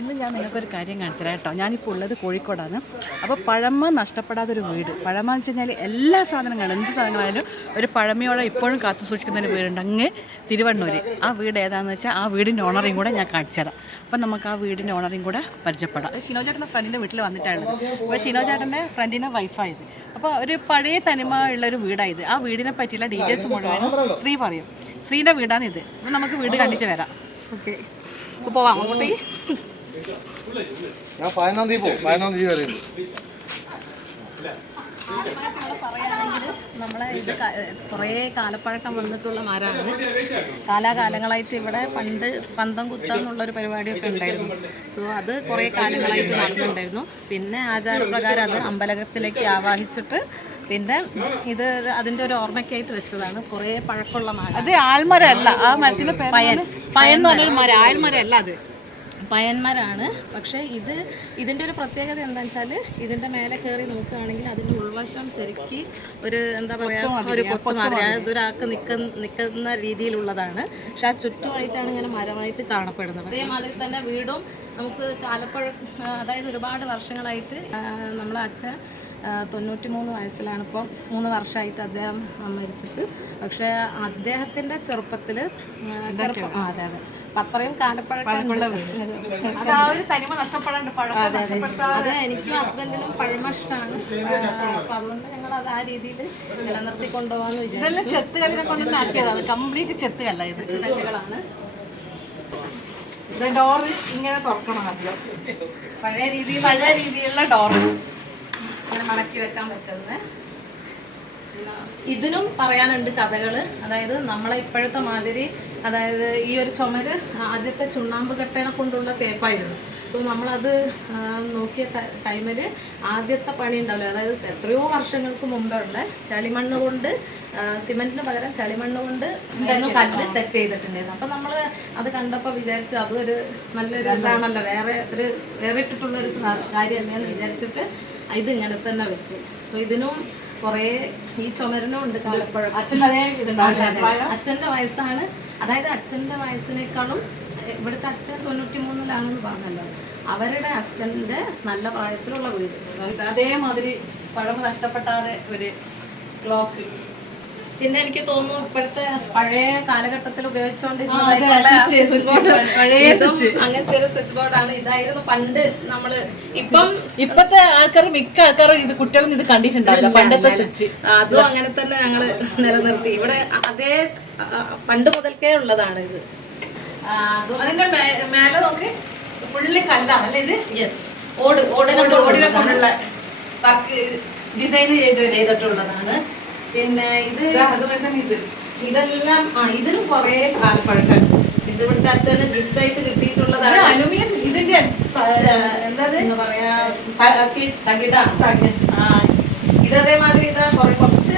ഇന്ന് ഞാൻ നിങ്ങൾക്കൊരു കാര്യം കാണിച്ചു കേട്ടോ. ഞാനിപ്പോൾ ഉള്ളത് കോഴിക്കോടാണ്. അപ്പോൾ പഴമ നഷ്ടപ്പെടാത്തൊരു വീട്. പഴമ എന്ന് വെച്ച് കഴിഞ്ഞാൽ എല്ലാ സാധനങ്ങളും എന്ത് സാധനങ്ങളായാലും ഒരു പഴമയോടെ ഇപ്പോഴും കാത്തു സൂക്ഷിക്കുന്ന ഒരു വീടുണ്ട് അങ്ങ് തിരുവണ്ണൂർ ആ വീട് ഏതാണെന്ന് വെച്ചാൽ ആ വീടിന്റെ ഓണറേയും കൂടെ ഞാൻ കാണിച്ചു തരാം അപ്പം നമുക്ക് ആ വീടിന്റെ ഓണറേയും കൂടെ പരിചയപ്പെടാം. ഷിനോ ചേട്ടന്റെ ഫ്രണ്ടിന്റെ വീട്ടിൽ വന്നിട്ടാണ് അപ്പോൾ ഷിനോ ചേട്ടന്റെ ഫ്രണ്ടിന്റെ വൈഫായത് അപ്പോൾ ഒരു പഴയ തനിമ ഉള്ളൊരു വീടായത് ആ വീടിനെ പറ്റിയുള്ള ഡീറ്റെയിൽസ് മുഴുവനും ശ്രീ പറയും. ശ്രീന്റെ വീടാണിത് അപ്പം നമുക്ക് വീട് കണ്ടിട്ട് വരാം. ഓക്കെ അപ്പോൾ പോവാം അങ്ങോട്ടേക്ക് ഞാൻ പതിനൊന്നാം തീയതി പോകും. പതിനൊന്നാം തീയതി വരെ. പറയുകയാണെങ്കിൽ നമ്മളെ ഇത് കുറേ കാലപ്പഴക്കം വന്നിട്ടുള്ള മരമാണ് കാലാകാലങ്ങളായിട്ട് ഇവിടെ പണ്ട് പന്തം കുത്താന്നുള്ളൊരു പരിപാടിയൊക്കെ ഉണ്ടായിരുന്നു. സോ അത് കുറേ കാലങ്ങളായിട്ട് നടന്നിട്ടുണ്ടായിരുന്നു. പിന്നെ ആചാരപ്രകാരം അത് അമ്പലത്തിലേക്ക് ആവാഹിച്ചിട്ട് പിന്നെ ഇത് അതിന്റെ ഒരു ഓർമ്മയ്ക്കായിട്ട് വെച്ചതാണ്. കുറേ പഴക്കമുള്ള മരം അത് ആൽമരല്ല ആ മരത്തിന്റെ പയൻ. പയൻ എന്ന് പറഞ്ഞൊരു മരം. ആൽമരല്ല അത്. പയന്മാരാണ് പക്ഷേ ഇത് ഇതിന്റെ ഒരു പ്രത്യേകത എന്താണെന്ന് വെച്ചാൽ ഇതിന്റെ മേലെ കയറി നോക്കുകയാണെങ്കിൽ അതിന്റെ ഉൾവശം ശരിക്ക് ഒരു എന്താ പറയുക ഒരു കൊത്തു മാതിരി. അതായത് ഒരാൾക്ക് നിൽക്കുന്ന നിൽക്കുന്ന രീതിയിലുള്ളതാണ്. പക്ഷെ ആ ചുറ്റുമായിട്ടാണ് ഇങ്ങനെ മരമായിട്ട് കാണപ്പെടുന്നത്. അതേമാതിരി തന്നെ വീടും നമുക്ക് കാലപ്പഴ അതായത് ഒരുപാട് വർഷങ്ങളായിട്ട് നമ്മളെ അച്ഛൻ തൊണ്ണൂറ്റി മൂന്ന് വയസ്സിലാണ് ഇപ്പോൾ മൂന്ന് വർഷമായിട്ട് അദ്ദേഹം മരിച്ചിട്ട്. പക്ഷേ അദ്ദേഹത്തിന്റെ ചെറുപ്പത്തിൽ ചെറുപ്പം ആ, അതെ അതെ. അത്രയും കാലപ്പഴക്കമുള്ള അത് എനിക്കും ഹസ്ബൻഡിനും പഴമ ഇഷ്ടമാണ്. അപ്പൊ അതുകൊണ്ട് ഞങ്ങൾ അത് ആ രീതിയിൽ നിലനിർത്തി കൊണ്ടുപോകാന്ന് വിചാരിച്ചു. ഇതെല്ലാം ചെത്ത് കല്ലിനെ കൊണ്ട് ഉണ്ടാക്കിയതാണ് കംപ്ലീറ്റ് ചെത്ത് കല്ല ഇത്. കല്ലുകളാണ്. ഡോർ ഇങ്ങനെ തുറക്കണം പഴയ രീതിയിൽ പഴയ രീതിയിലുള്ള ഡോറ്. അങ്ങനെ മടക്കി വെക്കാൻ പറ്റുന്നത്. ഇതിനും പറയാനുണ്ട് കഥകൾ അതായത് നമ്മളെ ഇപ്പോഴത്തെ മാതിരി അതായത് ഈ ഒരു ചുമര് ആദ്യത്തെ ചുണ്ണാമ്പ് കട്ടേനെ കൊണ്ടുള്ള തേപ്പായിരുന്നു. സോ നമ്മളത് നോക്കിയ ടൈമിൽ ആദ്യത്തെ പണി ഉണ്ടാവില്ല. അതായത് എത്രയോ വർഷങ്ങൾക്ക് മുമ്പുള്ള ചളിമണ്ണ് കൊണ്ട് സിമെന്റിന് പകരം ചളിമണ്ണ് കൊണ്ട് ആയിരുന്നു കല്ല് സെറ്റ് ചെയ്തിട്ടുണ്ടായിരുന്നു. അപ്പം നമ്മൾ അത് കണ്ടപ്പോൾ വിചാരിച്ചു അതൊരു നല്ലൊരു ഇതാണല്ലോ. വേറെ ഒരു വേറിട്ടിട്ടുള്ള ഒരു കാര്യമല്ലേ എന്ന് വിചാരിച്ചിട്ട് ഇത് ഇങ്ങനെ തന്നെ വെച്ചു. സോ ഇതിനും കുറേ ഈ ചുമരനും ഉണ്ട് കാലപ്പഴം അച്ഛന്റെ വയസ്സാണ്. അതായത് അച്ഛന്റെ വയസ്സിനേക്കാളും ഇവിടുത്തെ അച്ഛൻ തൊണ്ണൂറ്റി മൂന്നിലാണെന്ന് പറഞ്ഞല്ലോ. അവരുടെ അച്ഛന്റെ നല്ല പ്രായത്തിലുള്ള വീട്. അതേമാതിരി പഴമ നഷ്ടപ്പെട്ടാതെ ഒരു ക്ലോക്ക് പിന്നെ എനിക്ക് തോന്നുന്നു ഇപ്പോഴത്തെ പഴയ കാലഘട്ടത്തിൽ ഉപയോഗിച്ചുകൊണ്ടിരിക്കുന്ന ഉപയോഗിച്ചുകൊണ്ടിരുന്ന അങ്ങനത്തെ ഒരു സ്വിച്ച് ബോർഡാണ് ഇതായിരുന്നു പണ്ട് നമ്മൾ ഇപ്പം ഇപ്പത്തെ ആൾക്കാർ മിക്ക ആൾക്കാരും ഇത് കുട്ടികളും ഇത് കണ്ടിട്ടുണ്ടാവില്ല പണ്ടത്തെ സ്വിച്ച്. അതും അങ്ങനെ തന്നെ ഞങ്ങൾ നിലനിർത്തി. ഇവിടെ അതേ പണ്ട് മുതൽക്കേ ഉള്ളതാണ് ഇത്. അതിന്റെ മേലെ നോക്കി. ഫുള്ളി കല്ലാണ് അല്ലേ ഇത്? യെസ് ഓട് ഓടിനെ ഓട് ഓടിനെ കൊണ്ടുള്ള വർക്ക് ഡിസൈൻ ചെയ്ത് ചെയ്തിട്ടുള്ളതാണ്. പിന്നെ ഇത് ഇതാ, അതുപോലെ തന്നെ ഇത്. ഇതെല്ലാം ആ ഇതിനും കുറേ കാൽപ്പഴക്കാണ്. ഇത് ഇവിടുത്തെ അച്ഛന് ഗിഫ്റ്റ് ആയിട്ട് കിട്ടിയിട്ടുള്ളതാണ്. അലുമിനിയം ഇതിന്റെ എന്താ പറയാ ഇത് അതേമാതിരി ഇത് കുറെ കുറച്ച്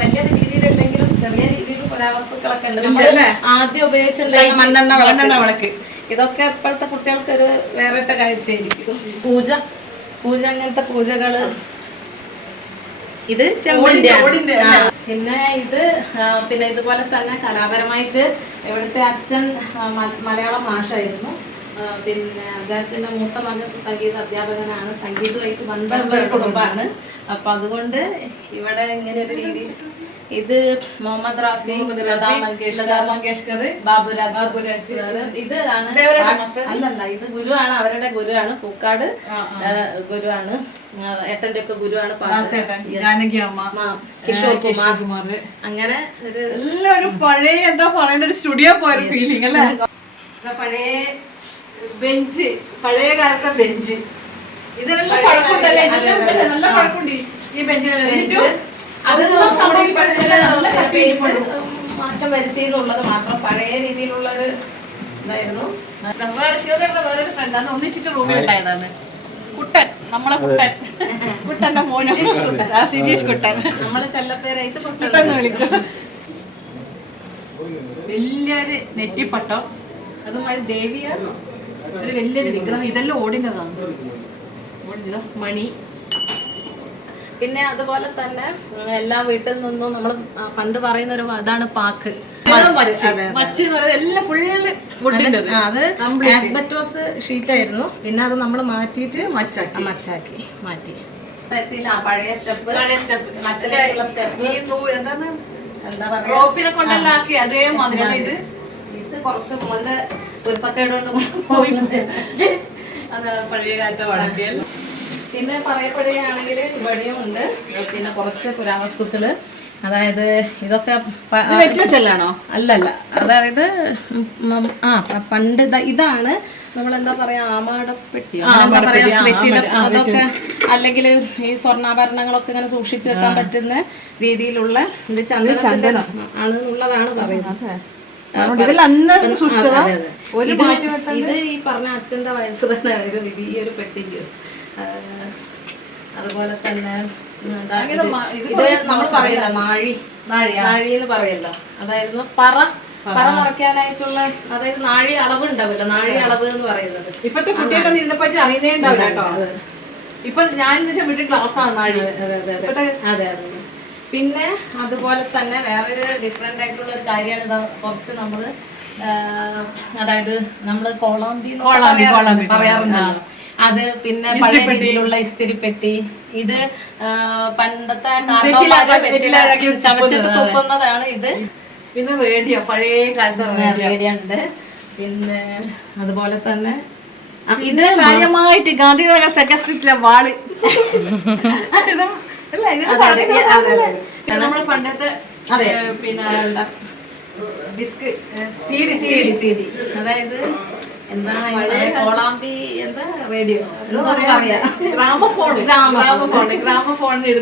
വലിയ രീതിയിലല്ലെങ്കിലും ചെറിയ രീതിയിൽ പുരാവസ്തുക്കളൊക്കെ ഉണ്ട്. നമ്മൾ ആദ്യം ഉപയോഗിച്ചിട്ടുണ്ടായിരുന്ന മണ്ണെണ്ണ വളക്കെണ്ണ വിളക്ക് വിളക്ക്. ഇതൊക്കെ ഇപ്പോഴത്തെ കുട്ടികൾക്ക് ഒരു വേറിട്ട കാഴ്ചയായിരിക്കും. പൂജ. പൂജ അങ്ങനത്തെ പൂജകൾ ഇത് ചെമ്പിന്റെ പിന്നെ ഇത് പിന്നെ ഇതുപോലെ തന്നെ കലാപരമായിട്ട് ഇവിടുത്തെ അച്ഛൻ മലയാള ഭാഷയായിരുന്നു. പിന്നെ അദ്ദേഹത്തിന്റെ മൂത്ത മകൻ സംഗീത അധ്യാപകനാണ്. സംഗീതമായിട്ട് വന്ന കുടുംബമാണ്. അപ്പൊ അതുകൊണ്ട് ഇവിടെ ഇങ്ങനെ ഒരു രീതിയിൽ ഇത് മുഹമ്മദ് റാഫി ലതാ മങ്കേഷ്കർ ബാബുരാജ് ബാബുരാജ്. ഇത് ആണ് അല്ലല്ല ഇത് ഗുരുവാണ് അവരുടെ ഗുരുവാണ്. പൂക്കാട് ഗുരുവാണ്. ഏട്ടന്റെ ഒക്കെ ഗുരുവാണ് കിഷോർ കുമാർ. കുമാർ. അങ്ങനെ ഒരു എല്ലാവരും പഴയ എന്താ പറയണ്ട ഒരു സ്റ്റുഡിയോ പോയ ഫീലിംഗ് അല്ലേ? പഴയ ബെഞ്ച് പഴയ കാലത്തെ ബെഞ്ച്. ഇതിനെല്ലാം പഴക്കമുണ്ടല്ലേ? നല്ല കുഴപ്പമുണ്ട് പഴക്കമുണ്ട് ഈ- ബെഞ്ചിനെല്ലാം. അത് അതൊന്നും നമ്മുടെ. മാറ്റം വരുത്തി എന്നുള്ളത് മാത്രം പഴയ രീതിയിലുള്ള ഒരു ഇതായിരുന്നു വേറൊരു ഫ്രണ്ടാണ് ഒന്നിച്ചിട്ട് റൂമിൽ ഉണ്ടായതാണ്. കുട്ടൻ. നമ്മളെ കുട്ടൻ. കുട്ടന്റെ മോനെ. കുട്ടൻ. ആ സിജീഷ് കുട്ടൻ. നമ്മളെ ചെല്ലപ്പേരായിട്ട് കുട്ടൻ കുട്ടൻ എന്ന് വിളിക്കും. വലിയൊരു നെറ്റിപ്പട്ടം. അതുമാതിരി ദേവിയ. ഒരു വലിയൊരു വിഗ്രഹം. ഇതെല്ലാം ഓടിനതാണ് ഓടിനതാ മണി. പിന്നെ അതുപോലെ തന്നെ എല്ലാ വീട്ടിൽ നിന്നും നമ്മൾ പണ്ട് പറയുന്ന ഒരു അതാണ് പാക്ക്. അത് ആസ്ബറ്റോസ് ഷീറ്റ് ആയിരുന്നു. പിന്നെ അത് നമ്മൾ മാറ്റിയിട്ട് മച്ചാക്കി. മച്ചാക്കി മാറ്റി. പഴയ സ്റ്റെപ്പ് പഴയ സ്റ്റെപ്പ് മച്ചിലുള്ള സ്റ്റെപ്പ് എന്താണ്? എന്താ പറയാ? റോപ്പിനെ കൊണ്ടെല്ലാം ആക്കി? അതേമാതിരി അല്ലേ ഇത്? ഇത് കുറച്ച് മോന്റെ പൊരുത്തക്കേടുകൊണ്ട് പോയിട്ടുണ്ട് അത് പഴയ കാലത്തെ വടക്കേൽ പിന്നെ പറയപ്പെടുകയാണെങ്കിൽ ഇവിടെയും ഉണ്ട് പിന്നെ കുറച്ച് പുരാവസ്തുക്കൾ. അതായത് ഇതൊക്കെ പ- ചെല്ലാണോ അല്ലല്ല. അതായത് ആ പണ്ട് ഇതാണ് നമ്മൾ എന്താ പറയാ ആമാടപ്പെട്ടി. എന്താ പറയാ വെറ്റില അതൊക്കെ അല്ലെങ്കിൽ ഈ സ്വർണാഭരണങ്ങളൊക്കെ ഇങ്ങനെ സൂക്ഷിച്ചു വെക്കാൻ പറ്റുന്ന രീതിയിലുള്ള ഇത് ആണ് ആണെന്നുള്ളതാണ് പറയുന്നത്. ഇത് ഈ പറഞ്ഞ അച്ഛന്റെ വയസ്സ് തന്നെ ഈ ഒരു പെട്ടിക്ക്. അതുപോലെ തന്നെ നമ്മൾ പറയല്ലോ നാഴി നാഴി എന്ന് പറയല്ലോ. അതായിരുന്നു പറ. പറ. നിറയ്ക്കാനായിട്ടുള്ള അതായത് നാഴി അളവ് ഉണ്ടാവില്ല നാഴി അളവ് എന്ന് പറയുന്നത്. ഇപ്പത്തെ കുട്ടികൾക്ക് ഇതിനെ പറ്റി അറിയുന്നേ ഉണ്ടാവില്ല കേട്ടോ. ഇപ്പൊ ഞാൻ വീട്ടിൽ ക്ലാസ് ആണ് നാഴി. അതെ അതെ അതെ പിന്നെ അതുപോലെ തന്നെ വേറൊരു ഡിഫറെന്റ് ആയിട്ടുള്ള ഒരു കാര്യമാണ് കുറച്ച് നമ്മൾ അതായത് നമ്മൾ കോളാമ്പി പറയാറുണ്ടല്ലോ. അത് പിന്നെ പഴയ രീതിയിലുള്ള ഇസ്തിരിപ്പെട്ടി ഇത് പണ്ടത്തെ ചവച്ചിട്ട് തുപ്പുന്നതാണ് ഇത്. പിന്നെ റേഡിയോ പഴയ കാലത്തെ പിന്നെ അതുപോലെ തന്നെ ഇത് കാര്യമായിട്ട് ഗാന്ധിനഗർ സെക്കൻഡ് സ്ട്രീറ്റിലെ വാൾ. നമ്മുടെ പണ്ടത്തെ അതെ. പിന്നെ എന്താ? Disc C D. C D C D. അതായത് റേഡിയോ. ഗ്രാമഫോൺ. ഗ്രാമഫോൺ. ഗ്രാമഫോണിൽ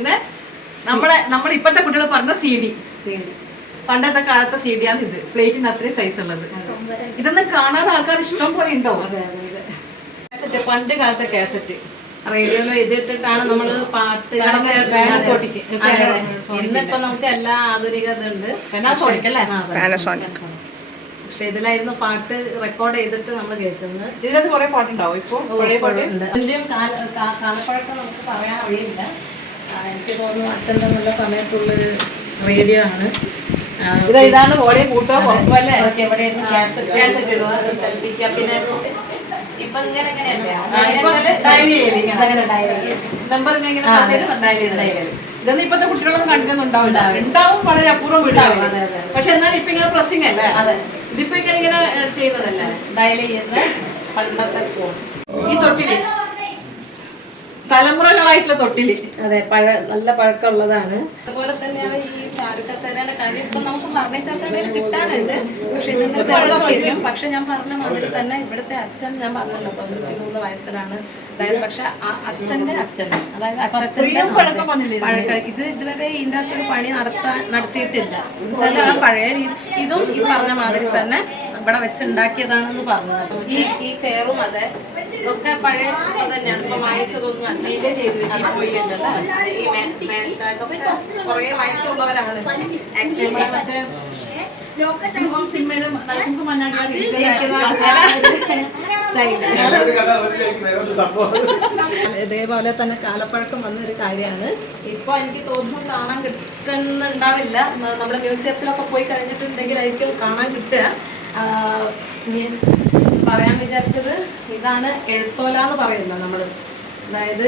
നമ്മളെ നമ്മൾ ഇപ്പത്തെ കുട്ടികൾ പറഞ്ഞ സി ഡി. പണ്ടത്തെ കാലത്തെ സി ഡി ആണ് ഇത്. പ്ലേറ്റിന് അത്രയും സൈസ് ഉള്ളത്. ഇതൊന്നും കാണാതെ ആൾക്കാർ ഇഷ്ടം പോലെ ഉണ്ടോ? കാസറ്റ് പണ്ട് കാലത്തെ കാസറ്റ്. റേഡിയോയിൽ എഴുതിയിട്ടിട്ടാണ് നമ്മൾ പാട്ട് പാനസോണിക്. ഇന്നിപ്പോ നമുക്ക് എല്ലാ ആധുനിക ഇതുണ്ട്. പക്ഷെ ഇതിലായിരുന്നു പാട്ട് റെക്കോർഡ് ചെയ്തിട്ട് നമ്മൾ കേൾക്കുന്നത്. ഇതിനകത്ത് കുറെ പാട്ടുണ്ടാവും ഇപ്പൊ? പഴയ പാട്ടുണ്ട് കാ- കാലപ്പഴക്കം നമുക്ക് പറയാൻ അറിയില്ല. എനിക്ക് തോന്നുന്നു അച്ഛന്റെ നല്ല സമയത്തുള്ള റേഡിയോ ആണ്. ഇതാണ് ഓടെ കൂട്ടോ കുഴപ്പമല്ലേ എവിടെയായിരുന്നു. ചലിപ്പിക്കുക. പിന്നെ ഇപ്പൊ ഇങ്ങനെ ഇതൊന്നും ഇപ്പത്തെ കുട്ടികളൊന്നും കണ്ടിട്ടൊന്നും ഉണ്ടാവില്ല. ഉണ്ടാവും വളരെ അപൂർവം. പക്ഷെ എന്നാൽ ഇപ്പൊ ഇങ്ങനെ പ്രസിംഗ് അല്ലേ. ഇതിപ്പോ ഇങ്ങനെ ചെയ്യുന്നതല്ലേ? ഡയൽ ചെയ്യുന്ന പണ്ടത്തെ ഫോൺ ഈ തൊട്ടിൽ. തലമുറകളായിട്ടുള്ള തൊട്ടിൽ. അതെ പഴ നല്ല പഴക്കമുള്ളതാണ്. അതുപോലെ തന്നെയാണ് ഈ ചാരുക്കസേരയുടെ കാര്യം ഇപ്പൊ നമുക്ക് ഫർണിച്ചർ കടയിൽ കിട്ടാനുണ്ട്. പക്ഷെ ഇതിന്റെ ചെറുതൊക്കെ പക്ഷെ ഞാൻ പറഞ്ഞ മാതിരി തന്നെ ഇവിടുത്തെ അച്ഛൻ ഞാൻ പറഞ്ഞല്ലോ തൊണ്ണൂറ്റി മൂന്ന് വയസ്സിലാണ്. അതായത് പക്ഷെ അച്ഛന്റെ അച്ഛൻ അതായത് അച്ഛന്റെ പഴക്കം ഇത് ഇതുവരെ ഇതിന്റെ അകത്തൊരു പണി നടത്താൻ നടത്തിയിട്ടില്ല. ചില ആ പഴയ രീതി ഇതും ഈ പറഞ്ഞ മാതിരി തന്നെ ഇവിടെ വെച്ചുണ്ടാക്കിയതാണെന്ന് പറഞ്ഞു. ഈ ഈ ചെയറും അതെ ഒക്കെ പഴയ തന്നെയാണ്. ഇപ്പൊ വാങ്ങിച്ചതൊന്നും അല്ല. ഇതിന്റെ ചെയ്തിട്ട് പോയി ഉണ്ടല്ലോ ഈ മേശ ഇതൊക്കെ കുറേ വയസ്സുള്ളവരാണ്. ആക്ച്വലി മറ്റേ ഇതേപോലെ തന്നെ കാലപ്പഴക്കം വന്നൊരു കാര്യമാണ്. ഇപ്പൊ എനിക്ക് തോന്നുന്നു കാണാൻ കിട്ടുന്നുണ്ടാവില്ല. നമ്മൾ നമ്മുടെ മ്യൂസിയത്തിലൊക്കെ പോയി കഴിഞ്ഞിട്ടുണ്ടെങ്കിലായിരിക്കും കാണാൻ കിട്ടുക. പറയാൻ വിചാരിച്ചത് ഇതാണ് എഴുത്തോല എന്ന് പറയുന്നത് നമ്മൾ അതായത്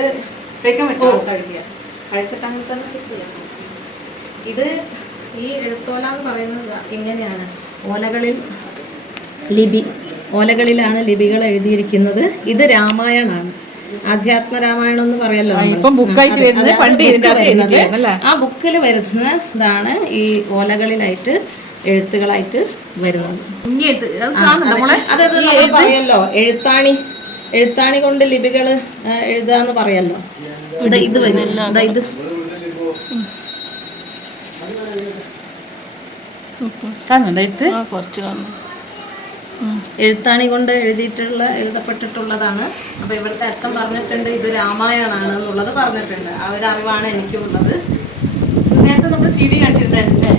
കഴിക്കുക കഴിച്ചിട്ട് തന്നെ ഇത് ഈ എഴുത്തോല എന്ന് പറയുന്നത് ഇങ്ങനെയാണ്. ഓലകളിൽ ലിപി ഓലകളിലാണ് ലിപികൾ എഴുതിയിരിക്കുന്നത്. ഇത് രാമായണമാണ്. ആധ്യാത്മ രാമായണം എന്ന് പറയല്ലോ? ആ ബുക്കിൽ വരുന്നതാണ് ഈ ഓലകളിലായിട്ട് എഴുത്തുകളായിട്ട് വരുന്നത്. പറയല്ലോ എഴുത്താണി എഴുത്താണി കൊണ്ട് ലിപികൾ എഴുതാന്ന് പറയല്ലോ ഇത് വരും. ഇതാ. കുറച്ച് കാണും എഴുത്താണി കൊണ്ട് എഴുതിയിട്ടുള്ള എഴുതപ്പെട്ടിട്ടുള്ളതാണ്. അപ്പൊ ഇവിടുത്തെ അച്ഛൻ പറഞ്ഞിട്ടുണ്ട് ഇത് രാമായണാണ് എന്നുള്ളത് പറഞ്ഞിട്ടുണ്ട്. ആ ഒരു അറിവാണ് എനിക്കുള്ളത്. നേരത്തെ നമ്മൾ സി ഡി കാണിച്ചിട്ടുണ്ടായിരുന്നില്ലേ?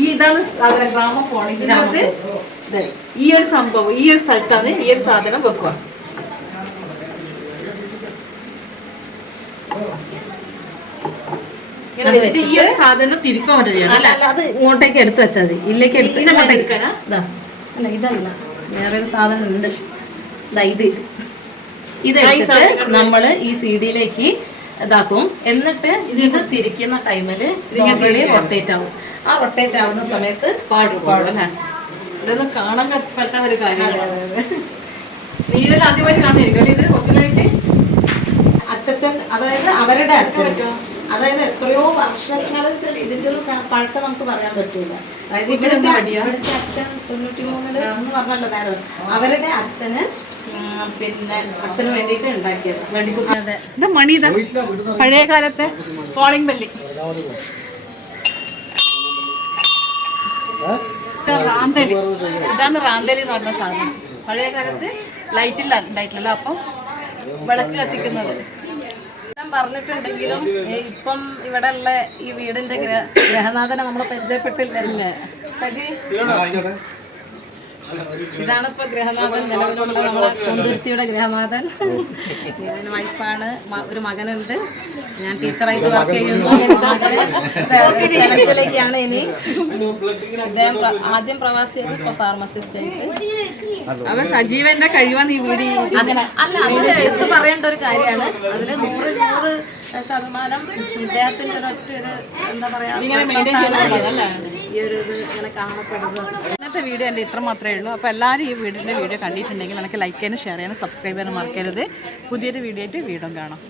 ഈ ഇതാണ് സാധനം ഗ്രാമഫോൺ. ഇതിനകത്ത് ഈ ഒരു സംഭവം ഈ ഒരു സ്ഥലത്താണ് ഈ ഒരു സാധനം വെക്കുക. ഈ ഒരു സാധനം തിരിക്കാൻ പറ്റില്ല അത് ഇങ്ങോട്ടേക്ക് എടുത്തു വെച്ചാൽ മതി. ഇല്ലേക്ക് എടുത്ത് ഇതല്ല. വേറൊരു സാധനം ഉണ്ട്. ഇത് ഇത്. എടുത്തിട്ട് നമ്മൾ ഈ സി ഡിയിലേക്ക് ഇതാക്കും. എന്നിട്ട് ഇത് തിരിക്കുന്ന ടൈമിൽ ഇതിനെ റൊട്ടേറ്റ് ആവും. ആ റൊട്ടേറ്റ് ആവുന്ന സമയത്ത് പാടും. പാടും. ഇതൊന്നും കാണാൻ പറ്റാത്ത ഒരു കാര്യമാണ്. നീരൽ ആദ്യമായിട്ട് കാണുന്നിരിക്കും ഇത് ഒറിജിനലായിട്ട് അച്ഛൻ അതായത് അവരുടെ അച്ഛൻ. അതായത് എത്രയോ വർഷങ്ങൾ ഇതിന്റെ ഒരു പഴക്കം നമുക്ക് പറയാൻ പറ്റൂല. അതായത് ഇവിടുത്തെ ഇവിടുത്തെ അച്ഛൻ തൊണ്ണൂറ്റി മൂന്നിൽ എന്ന് പറഞ്ഞല്ലോ നേരം. അവരുടെ അച്ഛന് പിന്നെ അച്ഛന് വേണ്ടിയിട്ട് ഉണ്ടാക്കിയത്. ഇതാ? മണി പഴയ കാലത്തെ കോളിംഗ് ബെല്ലി റാന്തലി. ഇതാണ് റാന്തലി എന്ന് പറഞ്ഞ സാധനം. പഴയ കാലത്ത് ലൈറ്റില്ല ഉണ്ടായിട്ടില്ലല്ലോ. അപ്പം വിളക്ക് കത്തിക്കുന്നത്. പറഞ്ഞിട്ടുണ്ടെങ്കിലും ഇപ്പം ഇവിടെ ഉള്ള ഈ വീടിന്റെ ഗ്രഹ- ഗ്രഹനാഥനെ നമ്മളെ പരിചയപ്പെട്ടില്ലല്ലേ? സജി? ഇതാണ് ഇപ്പൊ ഗ്രഹനാഥൻ നിലവിലുള്ള നമ്മളെ കുന്തുരുത്തിയുടെ ഗ്രഹനാഥൻ ഞാൻ വൈഫാണ് ഒരു മകനുണ്ട്. ഞാൻ ടീച്ചറായിട്ട് വർക്ക് ചെയ്യുന്നു. സെവൻത്തിലേക്കാണ് ഇനി. അദ്ദേഹം ആദ്യം പ്രവാസിയായിരുന്നു ഇപ്പൊ ഫാർമസിസ്റ്റ് ആയിട്ട്. അപ്പൊ സജീവന്റെ കഴിവാണ് ഈ വീട് ഈ- അതിന് അല്ല അതിൽ എടുത്തു പറയേണ്ട ഒരു കാര്യമാണ്. അതിൽ നൂറ് നൂറ് ശതമാനം ഇദ്ദേഹത്തിന്റെ ഒരൊറ്റ ഒരു എന്താ പറയാ ഈ ഒരു ഇത് ഇങ്ങനെ കാണപ്പെടുന്നത്. ഇന്നത്തെ വീഡിയോ എന്റെ ഇത്ര മാത്രമേ ഉള്ളൂ. അപ്പോൾ എല്ലാവരും ഈ വീടിന്റെ വീഡിയോ കണ്ടിട്ടുണ്ടെങ്കിൽ എനിക്ക് ലൈക്ക് ചെയ്യാനും ഷെയർ ചെയ്യാനും സബ്സ്ക്രൈബ് ചെയ്യാനും മറക്കരുത്. പുതിയൊരു വീഡിയോ ആയിട്ട് വീണ്ടും കാണാം.